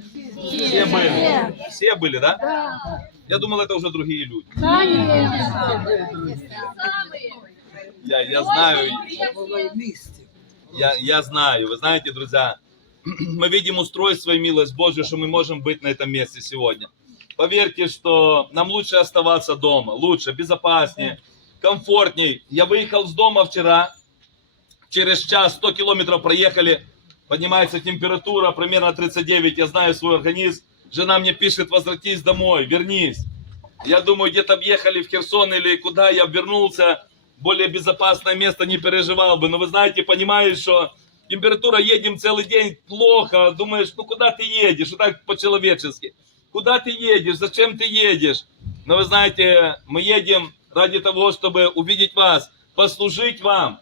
Все были. Все были, да? Я думал, это уже другие люди. Я, я знаю, я, я знаю. Вы знаете, друзья, мы видим устройство и милость Божью, что мы можем быть на этом месте сегодня. Поверьте, что нам лучше оставаться дома, лучше, безопаснее, комфортней. Я выехал с дома вчера, через час 100 километров проехали, поднимается температура примерно 39, я знаю свой организм. Жена мне пишет, возвратись домой, вернись. Я думаю, где-то объехали в Херсон или куда я вернулся, более безопасное место не переживал бы. Но вы знаете, понимаешь, что температура едем целый день плохо, думаешь, ну куда ты едешь, вот так по-человечески. Куда ты едешь, зачем ты едешь? Но вы знаете, мы едем ради того, чтобы увидеть вас, послужить вам,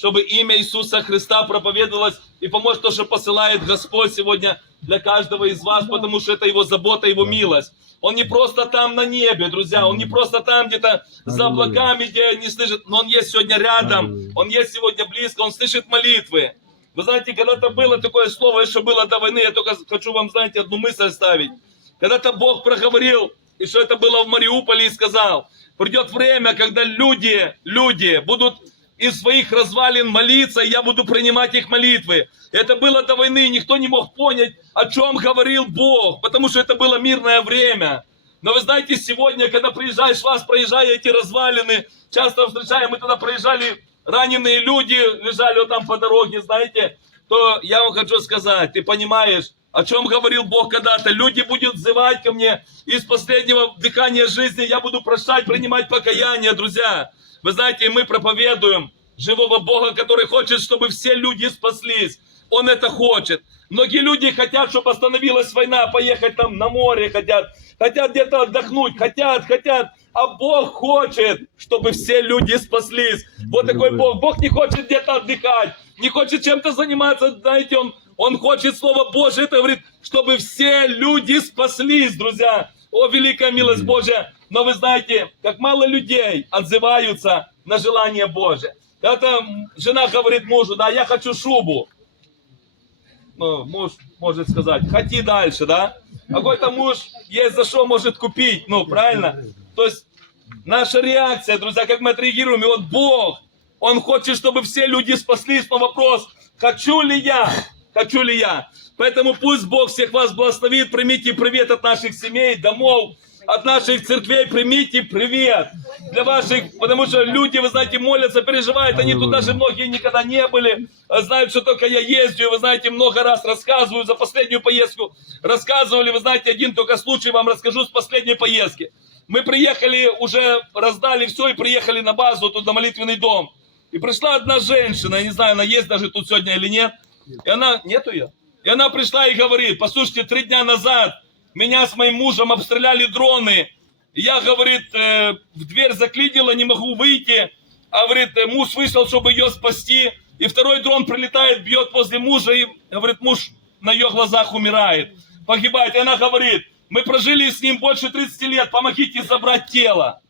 чтобы имя Иисуса Христа проповедовалось и помочь то, что посылает Господь сегодня для каждого из вас, потому что это Его забота, Его милость. Он не просто там на небе, друзья, Он не просто там где-то за облаками, где не слышит, но Он есть сегодня рядом, Он есть сегодня близко, Он слышит молитвы. Вы знаете, когда-то было такое слово, еще было до войны, я только хочу вам, знаете, одну мысль оставить. Когда-то Бог проговорил, и что это было в Мариуполе, и сказал, придет время, когда люди, люди будут из своих развалин молиться, и я буду принимать их молитвы. Это было до войны, никто не мог понять, о чем говорил Бог, потому что это было мирное время. Но вы знаете, сегодня, когда приезжаешь, вас проезжая эти развалины, часто встречаем, мы тогда проезжали, раненые люди лежали вот там по дороге, знаете, то я вам хочу сказать, ты понимаешь, о чем говорил Бог когда-то? Люди будут взывать ко мне из последнего дыхания жизни. Я буду прощать, принимать покаяние, друзья. Вы знаете, мы проповедуем живого Бога, который хочет, чтобы все люди спаслись. Он это хочет. Многие люди хотят, чтобы остановилась война, поехать там на море хотят, хотят где-то отдохнуть, хотят, хотят. А Бог хочет, чтобы все люди спаслись. Вот такой Бог. Бог не хочет где-то отдыхать, не хочет чем-то заниматься, знаете, Он, он хочет Слово Божие, это говорит, чтобы все люди спаслись, друзья. О, великая милость Божья. Но вы знаете, как мало людей отзываются на желание Божие. Это жена говорит мужу, да, я хочу шубу. Ну, муж может сказать, хоти дальше, да? А какой-то муж есть за что может купить, ну, правильно? То есть наша реакция, друзья, как мы отреагируем, и вот Бог, Он хочет, чтобы все люди спаслись, но вопрос, хочу ли я, хочу ли я? Поэтому пусть Бог всех вас благословит, примите привет от наших семей, домов, от наших церквей, примите привет для ваших, потому что люди, вы знаете, молятся, переживают, они тут даже многие никогда не были, а знают, что только я езжу, вы знаете, много раз рассказываю за последнюю поездку, рассказывали, вы знаете, один только случай вам расскажу с последней поездки. Мы приехали, уже раздали все и приехали на базу, тут на молитвенный дом. И пришла одна женщина, я не знаю, она есть даже тут сегодня или нет, и она, нету ее? И она пришла и говорит, послушайте, три дня назад меня с моим мужем обстреляли дроны. Я, говорит, э, в дверь заклинила, не могу выйти. А, говорит, э, муж вышел, чтобы ее спасти. И второй дрон прилетает, бьет возле мужа. И, говорит, муж на ее глазах умирает, погибает. И она говорит, мы прожили с ним больше 30 лет, помогите забрать тело.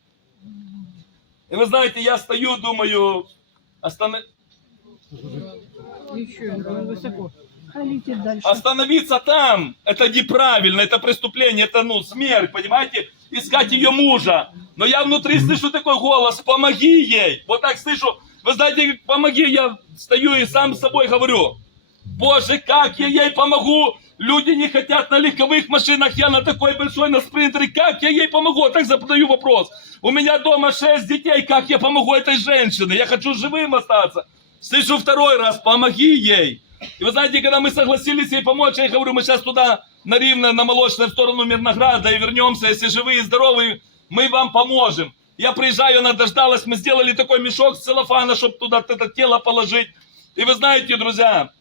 И вы знаете, я стою, думаю, останов... Еще высоко. Остановиться там, это неправильно, это преступление, это, ну, смерть, понимаете? Искать ее мужа. Но я внутри слышу такой голос, помоги ей. Вот так слышу, вы знаете, помоги, я стою и сам с собой говорю. Боже, как я ей помогу? Люди не хотят на легковых машинах, я на такой большой, на спринтере. Как я ей помогу? Так задаю вопрос. У меня дома шесть детей, как я помогу этой женщине? Я хочу живым остаться. Слышу второй раз, помоги ей. И вы знаете, когда мы согласились ей помочь, я говорю, мы сейчас туда на Ривно, на Молочное, в сторону Мирнограда и вернемся, если живые и здоровые, мы вам поможем. Я приезжаю, она дождалась, мы сделали такой мешок с целлофана, чтобы туда это тело положить. И вы знаете, друзья,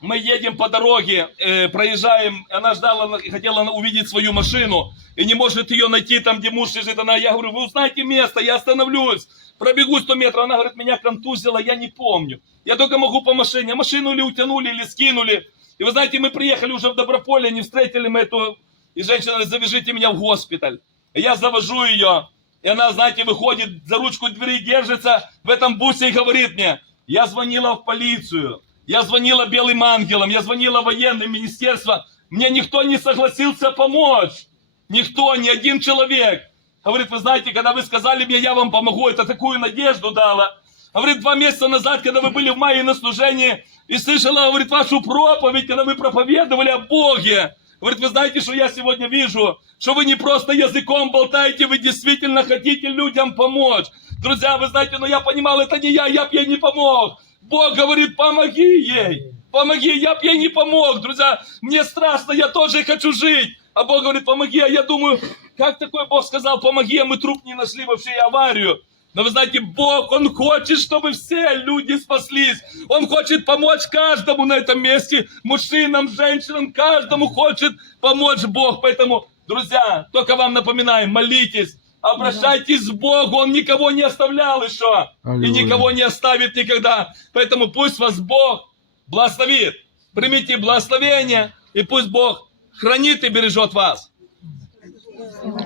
мы едем по дороге, э, проезжаем, она ждала, хотела увидеть свою машину, и не может ее найти там, где муж лежит. Она, я говорю, вы узнаете место, я остановлюсь, пробегу 100 метров. Она говорит, меня контузило, я не помню. Я только могу по машине. Машину или утянули, или скинули. И вы знаете, мы приехали уже в Доброполе, не встретили мы эту... И женщина говорит, завяжите меня в госпиталь. Я завожу ее, и она, знаете, выходит, за ручку двери держится в этом бусе и говорит мне, я звонила в полицию, я звонила белым ангелам, я звонила в военное министерство, Мне никто не согласился помочь. Никто, ни один человек. Говорит, вы знаете, когда вы сказали мне, я вам помогу, это такую надежду дало. Говорит, два месяца назад, когда вы были в мае на служении, и слышала, говорит, вашу проповедь, когда вы проповедовали о Боге. Говорит, вы знаете, что я сегодня вижу? Что вы не просто языком болтаете, вы действительно хотите людям помочь. Друзья, вы знаете, но я понимал, это не я, я б ей не помог. Бог говорит, помоги ей. Помоги, я б ей не помог. Друзья, мне страшно, я тоже хочу жить. А Бог говорит, помоги. А я думаю, как такой Бог сказал, помоги, а мы труп не нашли, вообще и аварию. Но вы знаете, Бог, Он хочет, чтобы все люди спаслись. Он хочет помочь каждому на этом месте. Мужчинам, женщинам, каждому хочет помочь Бог. Поэтому, друзья, только вам напоминаем, молитесь, обращайтесь к Богу. Он никого не оставлял еще. И Аллилуйя. никого не оставит никогда. Поэтому пусть вас Бог благословит. Примите благословение, и пусть Бог хранит и бережет вас.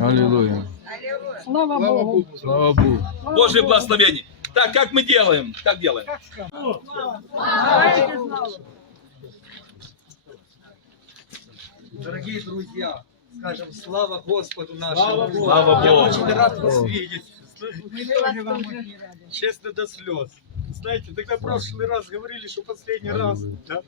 Аллилуйя. Слава Богу. Слава Богу. Божье благословение. Так, как мы делаем? Как делаем? Дорогие друзья, скажем слава Господу нашему. Слава Я Богу. очень рад вас видеть. Мы тоже вам очень рады. Честно до слез. Знаете, тогда в прошлый раз говорили, что последний раз. Да?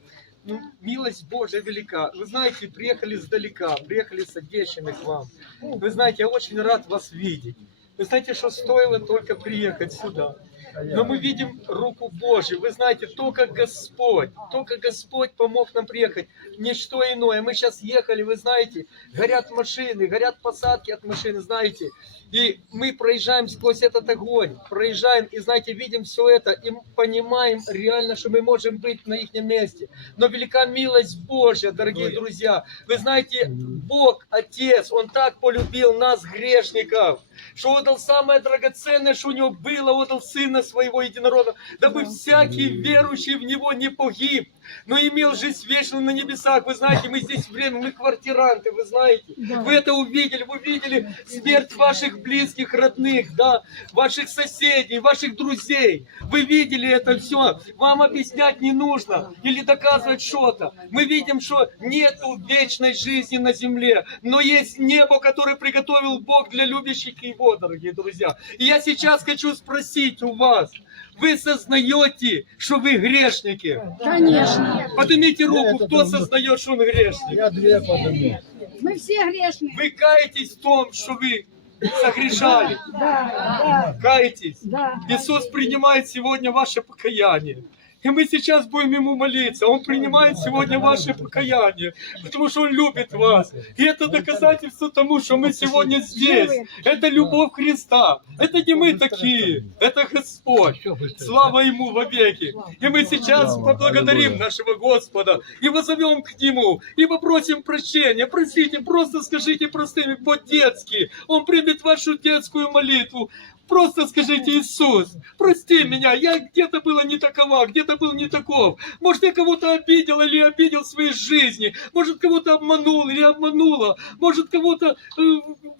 Ну, милость Божья велика. Вы знаете, приехали сдалека, приехали с Одещины к вам. Вы знаете, я очень рад вас видеть. Вы знаете, что стоило только приехать сюда. Но мы видим руку Божью. Вы знаете, только Господь, только Господь помог нам приехать. Ничто иное. Мы сейчас ехали, вы знаете, горят машины, горят посадки от машин, знаете. И мы проезжаем сквозь этот огонь, проезжаем и, знаете, видим все это и понимаем реально, что мы можем быть на их месте. Но велика милость Божья, дорогие друзья. Вы знаете, Бог, Отец, Он так полюбил нас, грешников, что отдал самое драгоценное, что у Него было, отдал Сына Своего Единородного, дабы всякий верующий в Него не погиб, но имел жизнь вечную на небесах. Вы знаете, мы здесь время, мы квартиранты, вы знаете. Да. Вы это увидели, вы видели смерть ваших близких, родных, да, ваших соседей, ваших друзей. Вы видели это все. Вам объяснять не нужно или доказывать что-то. Мы видим, что нету вечной жизни на земле, но есть небо, которое приготовил Бог для любящих Его, дорогие друзья. И я сейчас хочу спросить у вас, вы сознаете, что вы грешники? Конечно. Поднимите руку, кто сознает, что он грешник. Мы все грешные. Вы каетесь в том, что вы согрешали. Да, Каетесь. да, да. Иисус принимает сегодня ваше покаяние. И мы сейчас будем Ему молиться. Он принимает сегодня ваше покаяние, потому что Он любит вас. И это доказательство тому, что мы сегодня здесь. Это любовь Христа. Это не мы такие, это Господь. Слава Ему вовеки. И мы сейчас поблагодарим нашего Господа и возовем к Нему, и попросим прощения. Простите, просто скажите простыми, по-детски. Он примет вашу детскую молитву. Просто скажите, Иисус, прости меня, я где-то была не такова, где-то был не таков. Может, я кого-то обидел или обидел в своей жизни. Может, кого-то обманул или обманула. Может, кого-то э,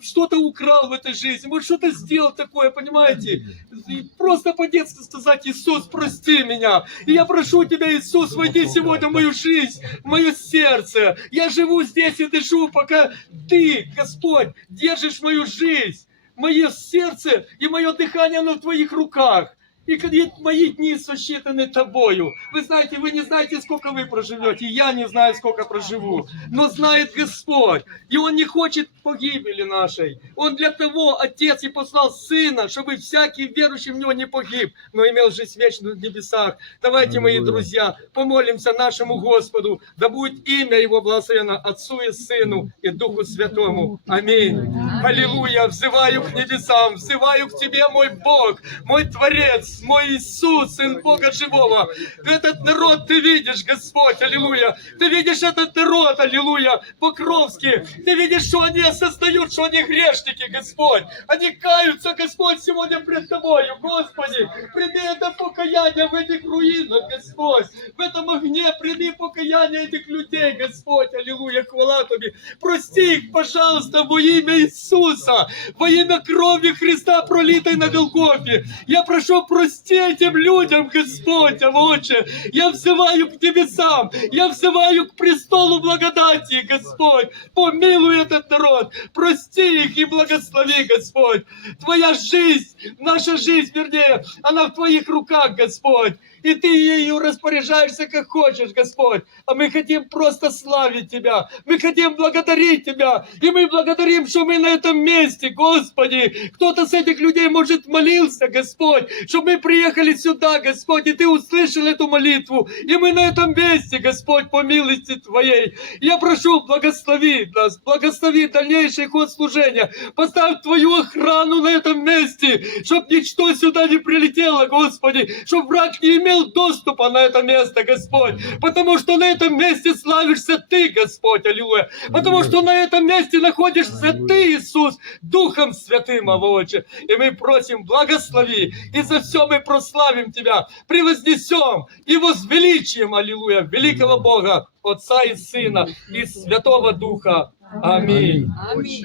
что-то украл в этой жизни. Может, что-то сделал такое, понимаете? И просто по-детски сказать, Иисус, прости меня. И я прошу тебя, Иисус, войди сегодня в мою жизнь, в мое сердце. Я живу здесь и дышу, пока ты, Господь, держишь мою жизнь мое сердце и мое дыхание, оно в твоих руках. И когда мои дни сосчитаны тобою. Вы знаете, вы не знаете, сколько вы проживете. Я не знаю, сколько проживу. Но знает Господь. И Он не хочет погибели нашей. Он для того, Отец, и послал Сына, чтобы всякий верующий в Него не погиб, но имел жизнь вечную в небесах. Давайте, мои друзья, помолимся нашему Господу. Да будет имя Его благословено Отцу и Сыну и Духу Святому. Аминь. Аллилуйя. Взываю к небесам, взываю к Тебе, мой Бог, мой Творец, мой Иисус, Сын Бога Живого. Этот народ Ты видишь, Господь, аллилуйя. Ты видишь этот народ, аллилуйя, Покровский. Ты видишь, что они осознают, что они грешники, Господь. Они каются, Господь, сегодня пред Тобою, Господи. Прими это покаяние в этих руинах, Господь. В этом огне прими покаяние этих людей, Господь, аллилуйя, хвала Тебе. Прости их, пожалуйста, во имя Иисуса. Во имя крови Христа, пролитой на Голгофе. Я прошу, прости этим людям, Господь, Отче. Я взываю к небесам, я взываю к престолу благодати, Господь. Помилуй этот народ, прости их и благослови, Господь. Твоя жизнь, наша жизнь, вернее, она в Твоих руках, Господь. И Ты ею распоряжаешься, как хочешь, Господь. А мы хотим просто славить Тебя. Мы хотим благодарить Тебя. И мы благодарим, что мы на этом месте, Господи. Кто-то с этих людей, может, молился, Господь, что мы приехали сюда, Господь, и Ты услышал эту молитву. И мы на этом месте, Господь, по милости Твоей. Я прошу, благослови нас, благослови дальнейший ход служения. Поставь Твою охрану на этом месте, чтобы ничто сюда не прилетело, Господи, чтобы враг не имел доступа на это место, Господь, потому что на этом месте славишься Ты, Господь, аллилуйя, потому что на этом месте находишься Ты, Иисус, Духом Святым, Авоче, и мы просим, благослови, и за все мы прославим Тебя, превознесем и возвеличим, аллилуйя, великого Бога, Отца и Сына, и Святого Духа. Аминь. Аминь.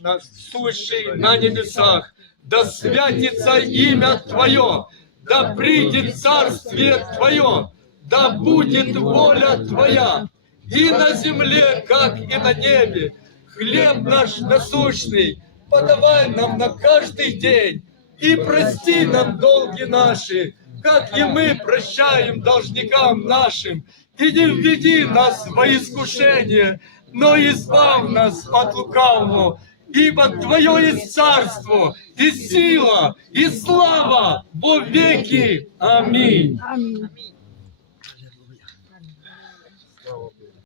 Наш сущий на небесах, да святится имя Твое, да придет царствие Твое, да будет воля Твоя, и на земле, как и на небе. Хлеб наш насущный подавай нам на каждый день, и прости нам долги наши, как и мы прощаем должникам нашим, и не введи нас во искушение, но избавь нас от лукавого, ибо Твое есть царство, и сила, и слава во веки. Аминь. Аминь.